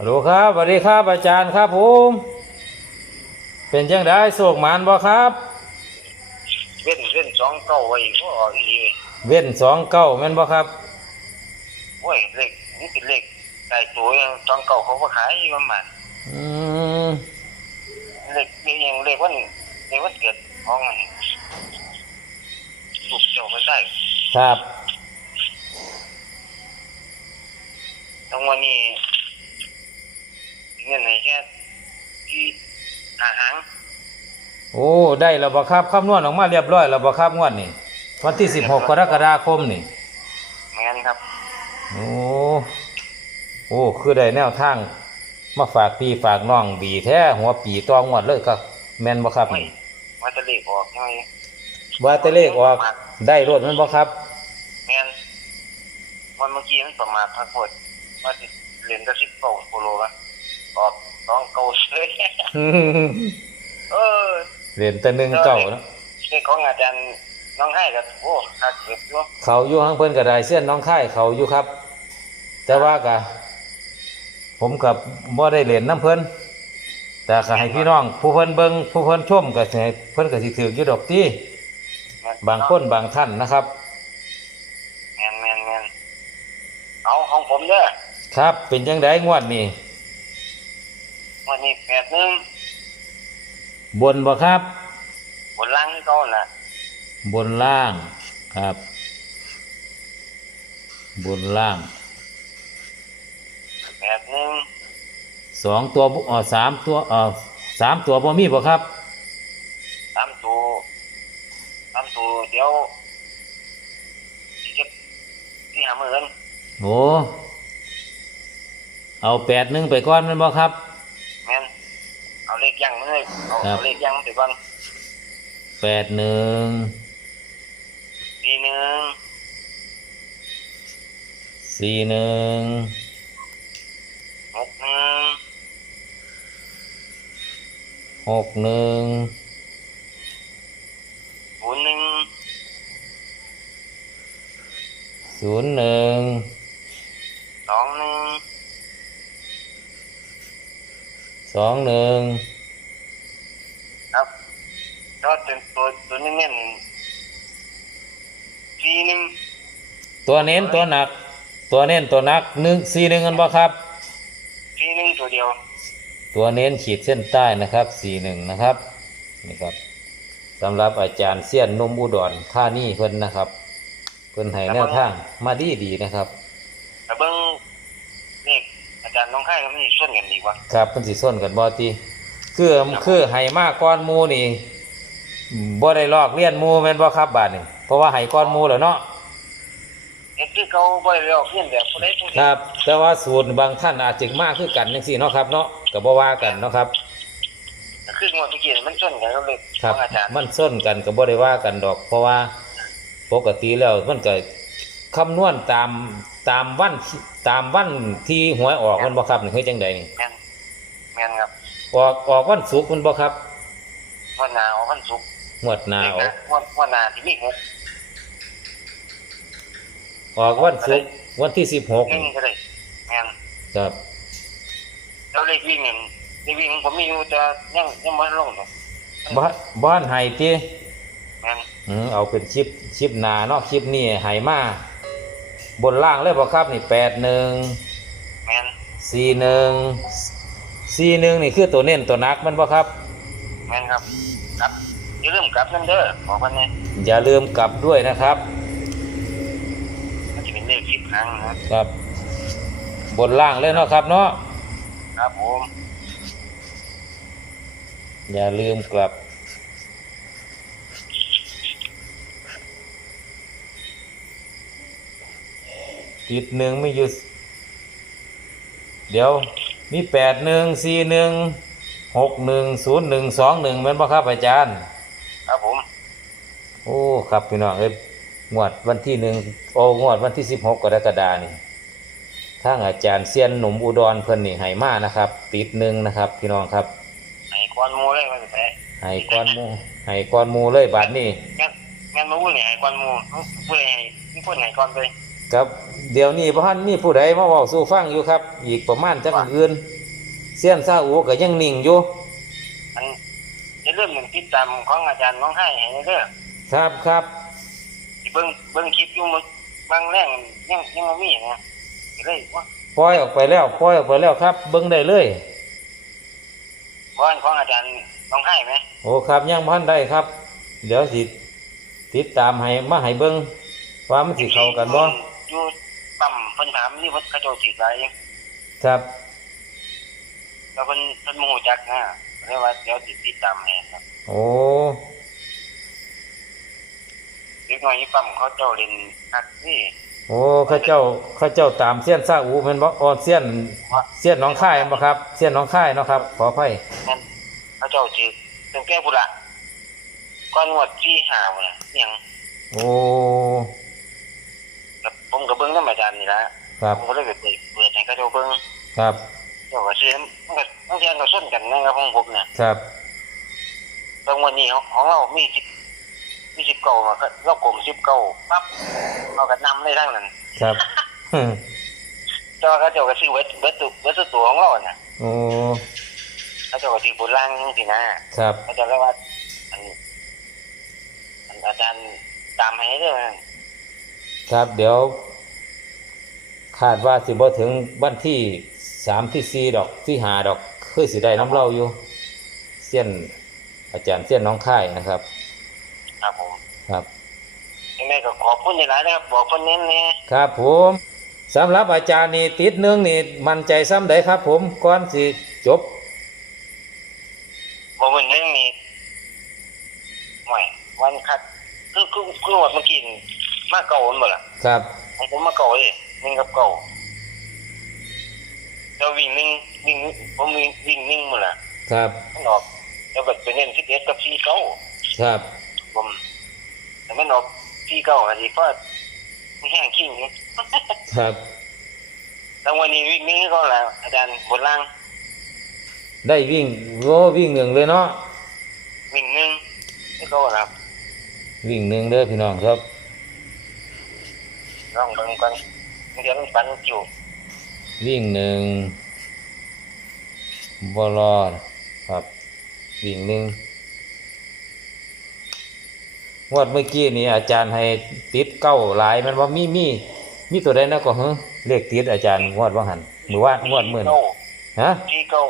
ฮัลโหลครับสวัสดีครับอาจารย์ครับผมเป็นจังได้โศกหมานบ่ครับ เว้นเว้นสองเก้าไว้ก็ออกอีหลีเว้นสองเก้าแม่นบ่ครับโอ้ยเลขนี่เป็นเลขได้ตัวยังสองเก้าเขาก็ขายอยู่ประมาณอืมเลขเลขยังเลขวันเลขวันเกิดของมันลูกเจ้าก็ได้ครับทั้งวันนี้ เงินไหนแค่ที่หาหางโอ้ได้แล้วบ่ครับคำนวณออกมาเรียบร้อยแล้วบ่ครับงวดนี้วันที่สิบหกกรกฎาคมนี่แม่นครับโอ้โอ้คือได้แนวทางมาฝากพี่ฝากน้องดีแท้หัวปีตองวดเลยครับแม่นบ่ครับโอ้ยนี่ว่าจะเลขออกยังไงว่าแต่เลขออกได้รถแม่นบ่ครับแม่นวันเมื่อกี้มันประมาททั้งหมดว่าจะเรียนได้สิบเก้าโคโลละ ออกสองเก้าเลยเออเหรียญแต่หนึ่งเก้าเนาะนี่ของอาจารย์น้องให้กับโอ้คักเกือบอยู่เขาอยู่ข้างเพิ่นก็ได้เส้นน้องค่ายเขาอยู่ครับ แต่ว่าก็ผมกับบ่ได้เล่นน้ำเพิ่นแต่ก็ให้พี่น้อง ผู้เพิ่นเบิ่งผู้เพิ่นชมก็สิให้เพิ่นก็สิถืออยู่ดอกที่บางคนบางท่านนะครับแมนแมนแมนเอาของผมเด้อครับ เป็นจังไดงวดนี้ วันนี้แปดหนึ่งบนบ่ครับ บนล่างที่เขาน่ะ บนล่างครับ บนล่างแปดหนึ่งสองตัวบ่เอ่อสามตัวเอ่อสามตัวบ่มีบ่ครับสามตัวสามตัวเดี๋ยวที่จะที่หามือกันโอ้เอาแปดหนึ่งไปก่อนแมันบ่ครับ แมนเอาเลข ยังมาเลยเอาครับเอาเลขยังไปก่อนแปดหนึ่งสี่หนึ่งสี่หนึ่งหกหนึ่งหกหนึ่งศูนย์หนึ่งศูนย์หนึ่งสองหนึ่งสองหนึ่งครับ ก็เป็นตัวตัวนี้เน้นสี่หนึ่งตัวเน้นตัวหนัก ตัวเน้นตัวหนักหนึ่งสี่หนึ่งกันบ่ครับ สี่หนึ่งตัวเดียว ตัวเน้นขีดเส้นใต้นะครับสี่หนึ่งนะครับนี่ครับสำหรับอาจารย์เสี้ยนนมอุดรท่านี่เพิ่นนะครับเพิ่นให้แนวทางมาดีดีๆนะครับแต่เบิ้งเลขอาจารย์น้องไข่ก็ไม่ส่วนกันดีกว่าครับเพิ่นสิส้นกันบ่ติคือคือให้มาก้อนหมูนี่ บ่ได้ลอกเลียนหมูแม่นบ่ครับบาดนี้เพราะว่าให้ก้อนหมูแล้วเนาะเห็นคือเขาบ่ได้เรียกเพี้ยนแบบผู้ใดผู้หคนึ่งรับ แต่ว่าสูตรบางท่านอาจจะมากคือกันจังซี่เนาะครับเนาะก็บ่ว่ากันเนาะครับแต่คืองวดเมื่อกี้มันส่วนกันกับเลขคขรัอบงอาจารย์มันส้นกันก็บ่ได้ว่ากันดอก เพราะว่าปกติแล้วมันก็คำนวณตามตามวันตามวันที่หวยออกมันบ่ครับนี่คือจังใดนี่แม่นแม่นครับออกออกวันศุกร์มันบ่ครับงวันหนาออกวันศุกร์ งวดหน้าเลขออนะกงวดงวดหนาที่มีหกออกวันศุกร์วันที่สิบหกหนึ่งก็ได้แม่นครับแล้วเลขวิ่งเนี่ยเลขวิ่งผมมีอยู่แต่ยังยังไม่ลงเลยบ้านบ้านไห้ติแม่นอืมเอาเป็นคลิปคลิปหน้าเนาะคลิปนี้ไห้มาบนล่างเลยบ่ครับนี่แปดหนึ่งแม่นสี่หนึ่งสี่หนึ่งนี่คือตัวเน้นตัวหนักมันบ่ครับแม่นครับครับ อย่าลืมกลับนั่นเด้อบอกวันนี้อย่าลืมกลับด้วยนะครับมันจะเป็นเลขสิบครั้งนะครับ บนล่างเลยเนาะครับเนาะครับผมอย่าลืมกลับ ติดหนึ่งไม่หยุด เดี๋ยวมีแปดหนึ่งสี่หนึ่งหกหนึ่งศูนย์หนึ่งสองหนึ่งเป็นปะครับอาจารย์ครับผม โอ้ครับพี่น้องเอ้ยงวดวันที่หนึ่งโอ้งวดวันที่สิบหกกรกฎานี่ทางอาจารย์เซียนหนุ่มอุดรเพิ่นนี่ให้มานะครับ ติดหนึ่งนะครับ พี่น้องครับไอ้ควันหมูเลยมันจะไปให้ก้อนหมูให้ก้อนหมูเลยบาทนี่งั้นงั้นมาพูดเนี่ยไอ้ควันหมูพูดอะไรไอ้ที่พูดไหนก่อนไปครับเดี๋ยวนี้พ่านมีผู้ใดมาเว้าสู่ฟังอยู่ครับ อีกประมาณจักอื่นเสี้ยนซาอูก็ยังนิ่งอยู่อันจะเริ่าลืมติดตามของอาจารย์น้องให้ให้เด้อ ครับครับสิเบิ่งเบิ่งคลิปอยู่มื้อบางแรงยังยังบ่มีนะก็เลยว่าปล่อยออกไปแล้วปล่อยออกไปแล้วครับ เบิ่งได้เลยบ่อันของอาจารย์น้องให้ไหมโอ้ครับยังพันได้ครับ เดี๋ยวสิติดตามให้มาให้เบิ่งว่ามันสิเข้ากันบ่อยู่ปั๊มเพิ่นถามนี่ว่าเขาเจ้าสิไสครับแล้วเพิ่นเพิ่นบ่ฮู้จักนะเรียกว่าเดี๋ยวสิติดตามให้ครับ โอ้ เด็กน้อยนี่ปั๊มเขาเจ้าเล่นคักนี่โอ้เข้าเจ้าเข้าเจ้าตามเสี้ยนซาอูแม่นบ่อ๋อเสี้ยนเสี้ยนหนองค่ายแม่นบ่ครับเสี้ยนหนองค่ายเนาะครับ ขออภัยนั่นเขาเจ้าสิตั้งแต่พุ่นละก่อนงวดที่5พุ่นน่ะอิหยังโอ้กับผมก็เบิ่งนำอาจารย์นี่ล่ะครับผมก็เลยไปเปิดเปิดให้เขาเจ้าเบิ่งครับเจ้าก็สิมันก็บางทีมันก็ส้นกันนะครับของผมน่ะครับตรงวันนี้ของของเรามี10 มี10เก่ามาก็เรากลม10เก่าปั๊บเราก็นำเลยทั้งนั้นครับเจ้าเขาเจ้าก็ซื้อเวทเวทตัวเวทตัวของเราน่ะโอ้เขาเจ้าก็ซื้อบนล่างจังซี่นะครับเขาเจ้าเรียกว่าอันอันอาจารย์ตามให้เด้อครับเดี๋ยว คาดว่าสิบ่ถึงวันที่สามที่สี่ดอกที่หาดอก คือสิได้น้ำเล่าอยู่ เส้ยนอาจารย์เส้ยนน้องค่ายนะครับ ครับผมครับยังไงก็ขอบคุณหลายๆนะครับบอกเพิ่นเน้นแน่ครับผมสำหรับอาจารย์นี่ติดหนึงนี่มั่นใจซ้ำใดครับ ผมก่อนสิจบบอกเพิ่นเน้นนี่ห่วยวันคัดคือคือคือว่าเมื่อกี้นี่มาเก่ามันบ่ล่ะครับของผมมาเก่าเลยหนึ่งกับเก่าแล้ววิ่งหนึ่งวิ่งผมวิ่งวิ่งหนึ่งหมดละครับมันออกแล้วก็ไปเล่นสิบเอ็ดกับสี่เก้าครับ ผมแต่มันออกสี่เก้าอันนี้ก็ไม่แห้งขี้งนี่ครับแล้ววันนี้วิ่งหนึ่งก็แล้วอาจารย์บนล่าง ได้วิ่งโอ้วิ่งหนึ่งเลยเนาะวิ่งหนึ่งนี่ก็แล้ววิ่งหนึ่งเด้อพี่น้องครับลองเบิ่งกันเดี๋ยวมันปันจิ๋ววิ่งหนึ่งบอลอดครับ วิ่งหนึ่ง งวดเมื่อกี้นี่อาจารย์ให้ติดเก้าหลายแมันว่ามีมีมีตัวใดนะก็เฮ้เลขติดอาจารย์งวดว่าหันหรือว่างวดหมื่นเก้าฮะสี่เก้า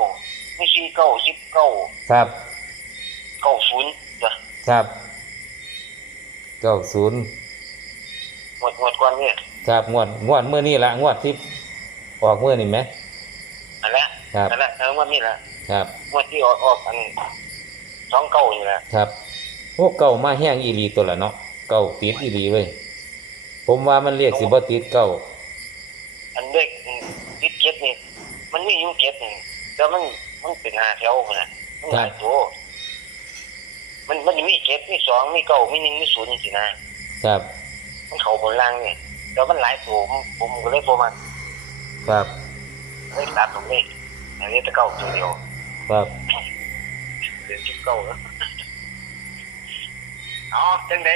ไม่สี่เก้าสิบเก้าครับเก้าศูนย์จ้ะครับเก้าศูนย์หมดหมดก่อนเนี่ยครับงวดงวดเมื่อนี่ละงวดที่ออกเมื่อนี่ไหมอันนี้ครับอันนี้เออวันนี้แหละครับงวดที่ออกออกอันสองเก้านี่แหละครับ พวกเก่ามาแห้งอีหลีตัวละเนาะเก่าติดอีหลีเว้ยผมว่ามันเรียกสิบ่ติดเก่าอันเด็กติดเก็บนี่มันมีอยู่เก็บนี่แต่มันมันเป็นหาแถวพุ่นน่ะมันหลายตัวมันมันมีเก็บมีสองมีเก้ามีหนึ่งมีศูนย์นี่สินะครับ มันเข้าบนล่างนี่แต่มันหลายตัวผมผมก็เลยบ่มาครับเลยตัดตรงนี้อันนี้จะเก้าตัวเดียว ครับเดือนสิบเก้าแล้ว อ๋อจังได๋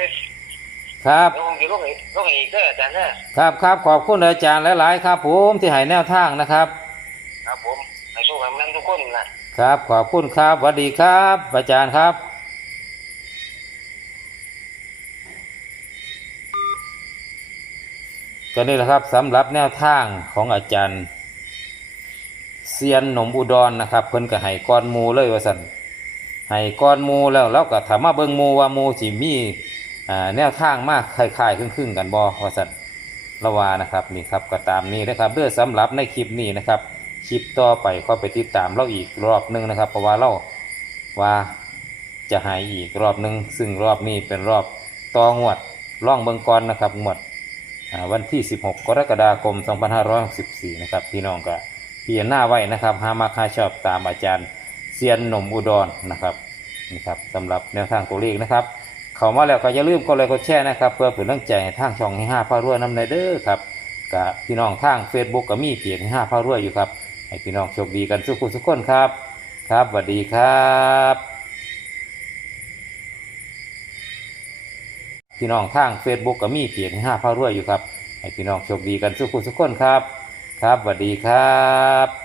ครับเดี๋ยวผมจะลงอีกลงอีกเด้ออาจารย์เด้อครับครับขอบคุณอาจารย์หลายๆครับ ผมที่ให้แนวทางนะครับ ครับผมให้สู้ให้มันทุกคนนะครับขอบคุณครับสวัสดีครับ อาจารย์ครับก็นี่แหละครับสำหรับแนวทางของอาจารย์เซียนหนมอุดรนะครับ เพิ่นก็ให้ก้อนหมูเลยว่าสัน ให้ก้อนมูแล้วเราก็ถามมาเบิงมูว่ามูสิมีแนวทางมากคล้ายๆครึ่งๆกันบ่ว่าสันละวานะครับนี่ครับก็ตามนี้นะครับเด้อสำหรับในคลิปนี้นะครับคลิปต่อไปก็ไปติดตามเราอีกรอบหนึงนะครับ เพราะว่าเราว่าจะหายอีกรอบหนึง ซึ่งรอบนี้เป็นรอบตองวดล่องเบิงกรนะครับงวดวันที่ 16 กรกฎาคม 2564 นะครับพี่น้องก็พิจารณาไว้นะครับหามาค่าชอบตามอาจารย์ เซียนหนมอุดรนะครับนี่ครับสำหรับแนวทางตัวเลขนะครับเข้ามาแล้วก็อย่าลืมกดไลค์กดแชร์นะครับ เพื่อเป็นกำลังใจให้ทางช่องให้ห้าพารวยน้ำในเด้อครับกับพี่น้องทาง Facebook ก็มีเพจให้ห้าพารวยอยู่ครับให้พี่น้องโชคดีกันทุกคนทุกคนครับ ครับสวัสดีครับพี่น้องทาง Facebook ก็มีเพจให้ห้าพารวยอยู่ครับ ให้พี่น้องโชคดีกันสุขุสุขคนครับ ครับสวัสดีครับ